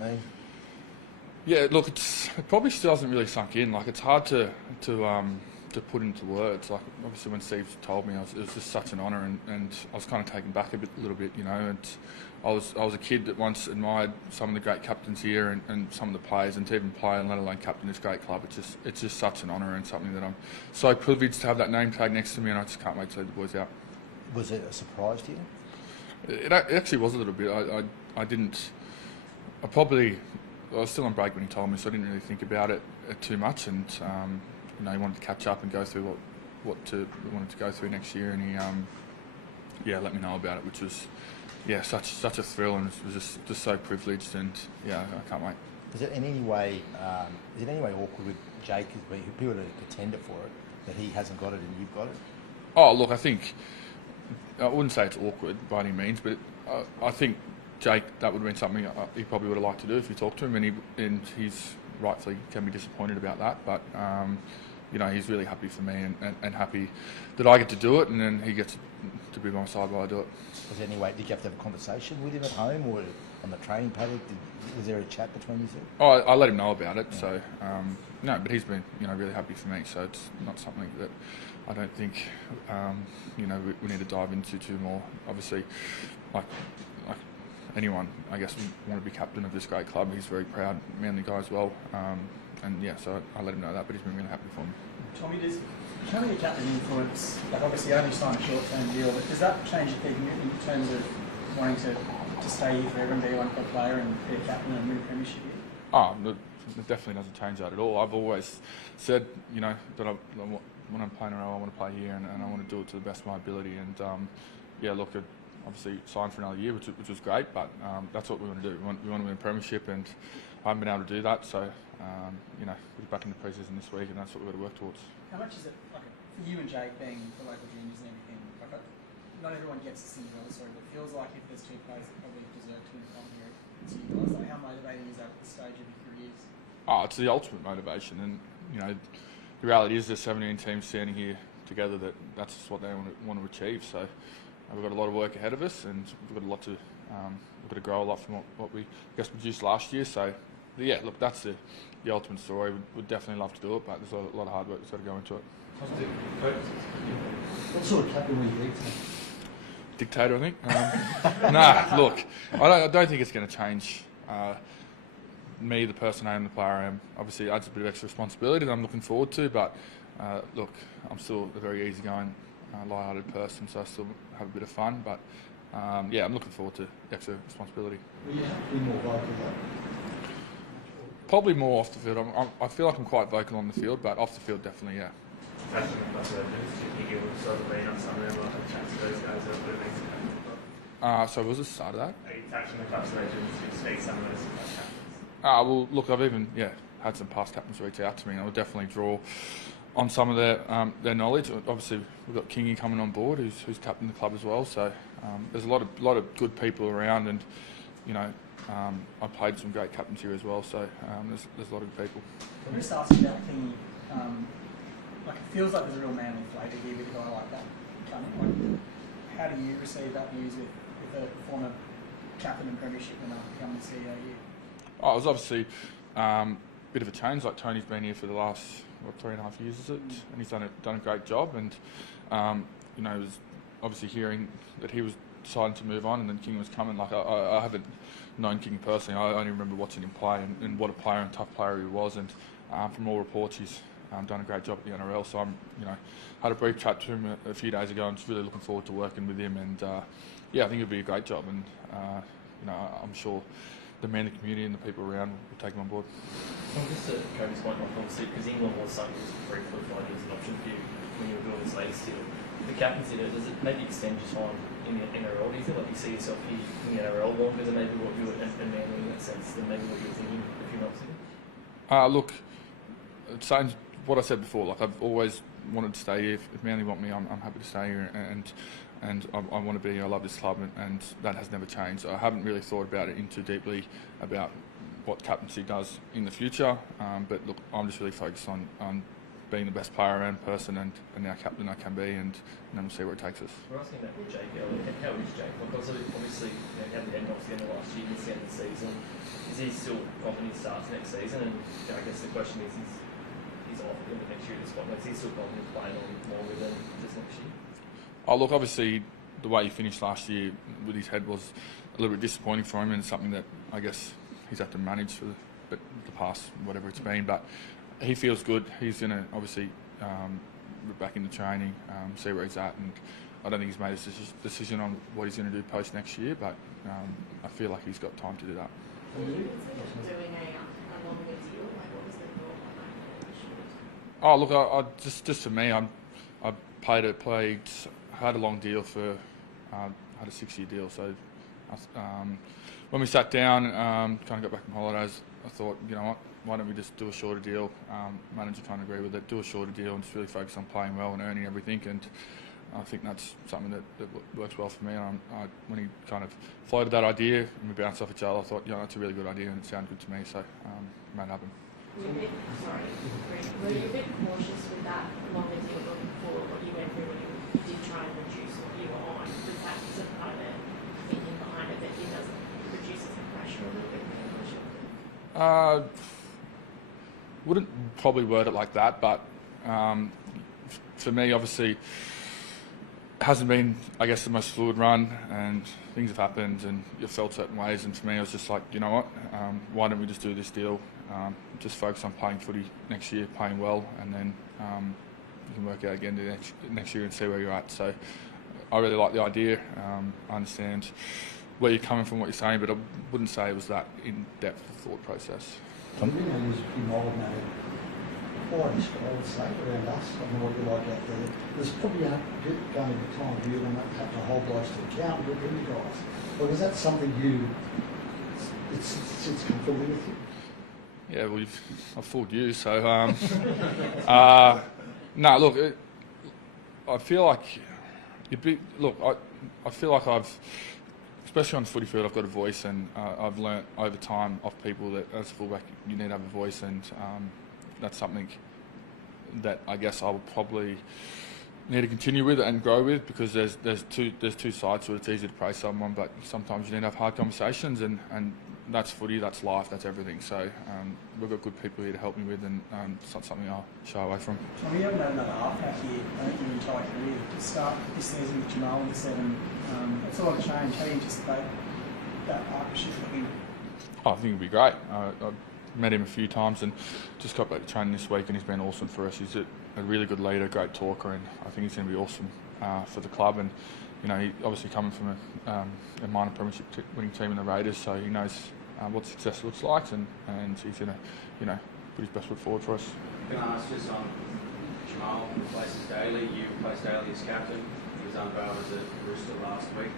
it mean? Yeah, look, it probably still hasn't really sunk in. Like, it's hard to put into words. Like, obviously when Steve told me, it was just such an honour, and I was kind of taken back a little bit, you know. And I was a kid that once admired some of the great captains here and some of the players, and to even play and let alone captain this great club, it's just such an honour and something that I'm so privileged to have that name tag next to me, and I just can't wait to lead the boys out. Was it a surprise to you? It actually was a little bit. I was still on break when he told me, so I didn't really think about it too much, and you know, he wanted to catch up and go through what we wanted to go through next year, and he let me know about it, which was such a thrill, and it was just so privileged, and I can't wait. Is it in any way awkward with Jake, if he were a contender for it, that he hasn't got it and you've got it? Oh, look, I think I wouldn't say it's awkward by any means, but I think Jake, that would have been something he probably would have liked to do if you talked to him, and he's rightfully can be disappointed about that. But you know, he's really happy for me and happy that I get to do it, and then he gets to be by my side while I do it. Was there any way? Did you have to have a conversation with him at home or on the training paddock? Was there a chat between you two? Oh, I let him know about it. Yeah. So no, but he's been really happy for me. So it's not something that I don't think we need to dive into too more. Obviously, like anyone, I guess, would want to be captain of this great club. He's a very proud, manly guy as well. So I let him know that, but he's been really happy for me. Tommy, does becoming a captain influence, like obviously you only signed a short-term deal, but does that change your thinking in terms of wanting to stay here forever and be one club player and be a captain and win a premiership here? Oh, it definitely doesn't change that at all. I've always said, that when I'm playing around, I want to play here, and I want to do it to the best of my ability. And look, obviously signed for another year, which was great, but that's what we want to do. We want to win a premiership, and I haven't been able to do that. So, we're back in the pre-season this week, and that's what we've got to work towards. How much is it, like, for you and Jake being the local juniors and everything, like, not everyone gets the Cinderella story, but it feels like if there's two players that probably deserve to come here, it's you guys. Like, how motivating is that at this stage of your careers? Oh, it's the ultimate motivation, and the reality is there's 17 teams standing here together that's just what they want to achieve. So we've got a lot of work ahead of us, and we've got a lot to we've got to grow a lot from what we produced last year. So look, that's the ultimate story. We'd definitely love to do it, but there's a lot of hard work that's got to go into it. What sort of captain were you Dictator, I think. Nah, look, I don't think it's going to change me, the person I am, the player I am. Obviously, it adds a bit of extra responsibility that I'm looking forward to, but look, I'm still a very easygoing, light-hearted person, so I still have a bit of fun, but I'm looking forward to extra responsibility. Will you have to be more vocal though? Probably more off the field. I feel like I'm quite vocal on the field, but off the field, definitely, yeah. So was this the start of that? Are you touching the club's legends to speak some of those captains? Well, look, I've even had some past captains reach out to me, and I'll definitely draw on some of their knowledge. Obviously, we've got Kingy coming on board, who's captain the club as well. So there's a lot of good people around, and I played some great captains here as well. So there's a lot of good people. I'm just asking about Kingy. Like, it feels like there's a real manly flavour here with a guy like that coming. Like, how do you receive that news with a former captain and premiership and becoming the CEO here? Oh, it was obviously a bit of a change. Like, Tony's been here for the last 3.5 years, is it? And he's done a great job. And it was obviously hearing that he was deciding to move on, and then King was coming. Like, I haven't known King personally. I only remember watching him play and what a player and tough player he was. And from all reports, he's done a great job at the NRL. So had a brief chat to him a few days ago, and just really looking forward to working with him. And I think it'd be a great job. And I'm sure the Manly community and the people around will take him on board. Well, just to Kobe's point, obviously, because England was something that was briefly floated as an option for you when you were doing this latest deal. The captaincy, does it maybe extend your time in the NRL? Do you feel like you see yourself here in the NRL longer than maybe what you were in Manly in that sense, than maybe what you were thinking a few months ago? Look, it's saying what I said before. Like, I've always wanted to stay here. If Manly want me, I'm happy to stay here, and I want to be here. I love this club, and that has never changed. I haven't really thought about it in too deeply about what captaincy does in the future. But look, I'm just really focused on being the best player and person and now captain I can be, and then we'll see where it takes us. We're asking that with Jake earlier. How is Jake? Because obviously, you know, he had the head knocks at the end of last year, missed the end of the season. Is he still confident he starts next season? And you know, I guess the question is, he's off at the end of next year at this point. Is he still confident playing on longer than just next year? Oh, look, obviously the way he finished last year with his head was a little bit disappointing for him, and something that I guess he's had to manage for the past whatever it's been. But he feels good. He's going to obviously get back into training, see where he's at, and I don't think he's made a decision on what he's going to do post next year. But I feel like he's got time to do that. Doing a longer deal, like what was the thought on that? Oh, look, I just for me, I had a long deal for, had a 6-year deal. So when we sat down, kind of got back from holidays, I thought, you know what, why don't we just do a shorter deal? Manager kind of agreed with it, do a shorter deal and just really focus on playing well and earning everything. And I think that's something that works well for me. And when he kind of floated that idea and we bounced off each other, I thought, you know, that's a really good idea and it sounded good to me, so made it happen. Were you a bit cautious with that longer deal looking forward, what you went through when you did try and reduce what you were on? Was that sort of part of the thinking behind it, that he doesn't reduce the pressure a little bit more? Wouldn't probably word it like that, but for me, obviously, it hasn't been, I guess, the most fluid run, and things have happened, and you've felt certain ways. And for me, I was just like, you know what, why don't we just do this deal? Just focus on playing footy next year, playing well, and then you can work out again next year and see where you're at. So I really like the idea. I understand where you're coming from, what you're saying, but I wouldn't say it was that in-depth thought process. You know, he's involved now quite a I would say, around us. I don't know what you like out there. There's probably going to be a time where you're going to have to hold blokes to account with you guys. Or is that something it sits comfortably with you? Yeah, well, I've fooled you, so no. Look, I feel like I feel like especially on the footy field, I've got a voice, and I've learnt over time off people that as a fullback you need to have a voice, and that's something that I guess I will probably need to continue with and grow with, because there's two sides to it. It's easy to praise someone, but sometimes you need to have hard conversations, and that's footy, that's life, that's everything. So we've got good people here to help me with, and it's not something I'll shy away from. Tommy, you haven't had another half-back here, I think, in your entire career. To start this season with Jamal in the 7, it's a lot of change. How do you anticipate that partnership looking? I think it'll be great. I've met him a few times and just got back to training this week, and he's been awesome for us. He's a really good leader, great talker, and I think he's going to be awesome for the club. And you know, he obviously coming from a minor premiership winning team in the Raiders, so he knows what success looks like, and he's going to, you know, put his best foot forward for us. Can I ask just on Jamal replaces Daly? You replaced Daly as captain. He was unveiled as a Rooster last week.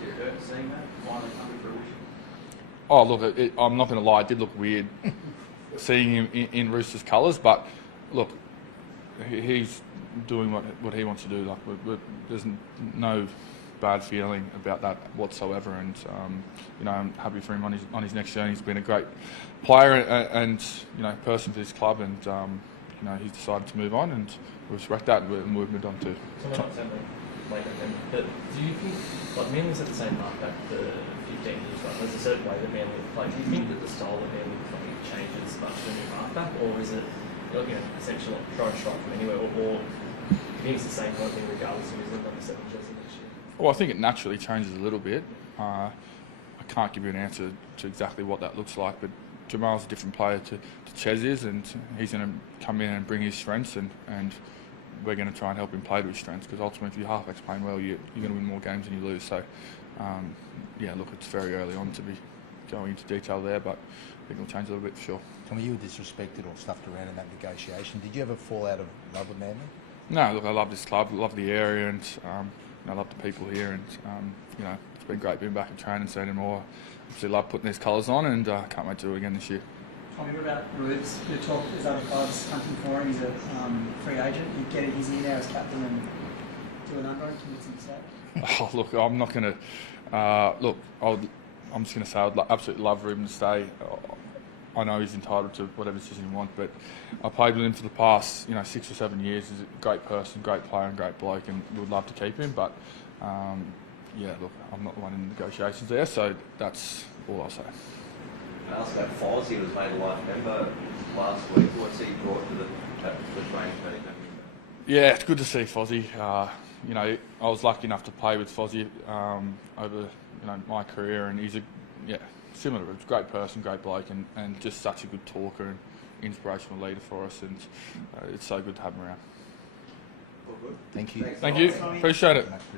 Did it hurt seeing that finally come to fruition? Oh, look, I'm not going to lie, it did look weird seeing him in Roosters colours, but look, he's doing what he wants to do. Like, there's no bad feeling about that whatsoever, and you know, I'm happy for him on his next journey. He's been a great player and you know, person for this club, and you know, he's decided to move on, and we respect that, and we've moved on to. So we're not saying like but do you think, like, Manly's at the same mark back for 15 years, right? There's a certain way that Manly play. Do you think that the style of Manly playing changes much when you mark back, or is it, you know, essentially like try and strike from anywhere, or do you think it's the same kind of thing regardless of his number 7 jersey next year? Well, I think it naturally changes a little bit. I can't give you an answer to exactly what that looks like, but Jamal's a different player to Ches is, and he's going to come in and bring his strengths, and we're going to try and help him play to his strengths, because ultimately if your halfback's playing well, you're going to win more games than you lose. So, yeah, look, it's very early on to be going into detail there, but I think it'll change a little bit for sure. Tommy, you were disrespected or stuffed around in that negotiation. Did you ever fall out of love with Manly? No, look, I love this club, I love the area, and I love the people here, and you know, it's been great being back at training, seeing them all. Absolutely love putting these colours on, and can't wait to do it again this year. Tommy, what about Rubes? You talk, there's other clubs hunting for him. He's a free agent. You get it, he's here now as captain, and do an under, commit some mistake. Oh, look, I'm not going to. I'm just going to say I'd absolutely love Ruben to stay. I know he's entitled to whatever decision he wants, but I played with him for the past 6 or 7 years. He's a great person, great player, and great bloke, and would love to keep him. But yeah, look, I'm not the one in negotiations there, so that's all I'll say. I asked about Foz. He was made a life member last week. What's he brought to the training team? Yeah, it's good to see Fozzie. I was lucky enough to play with Fozzie over my career, and he's similar. A great person, great bloke, and just such a good talker and inspirational leader for us. And it's so good to have him around. Thank you. Thank you. Appreciate it.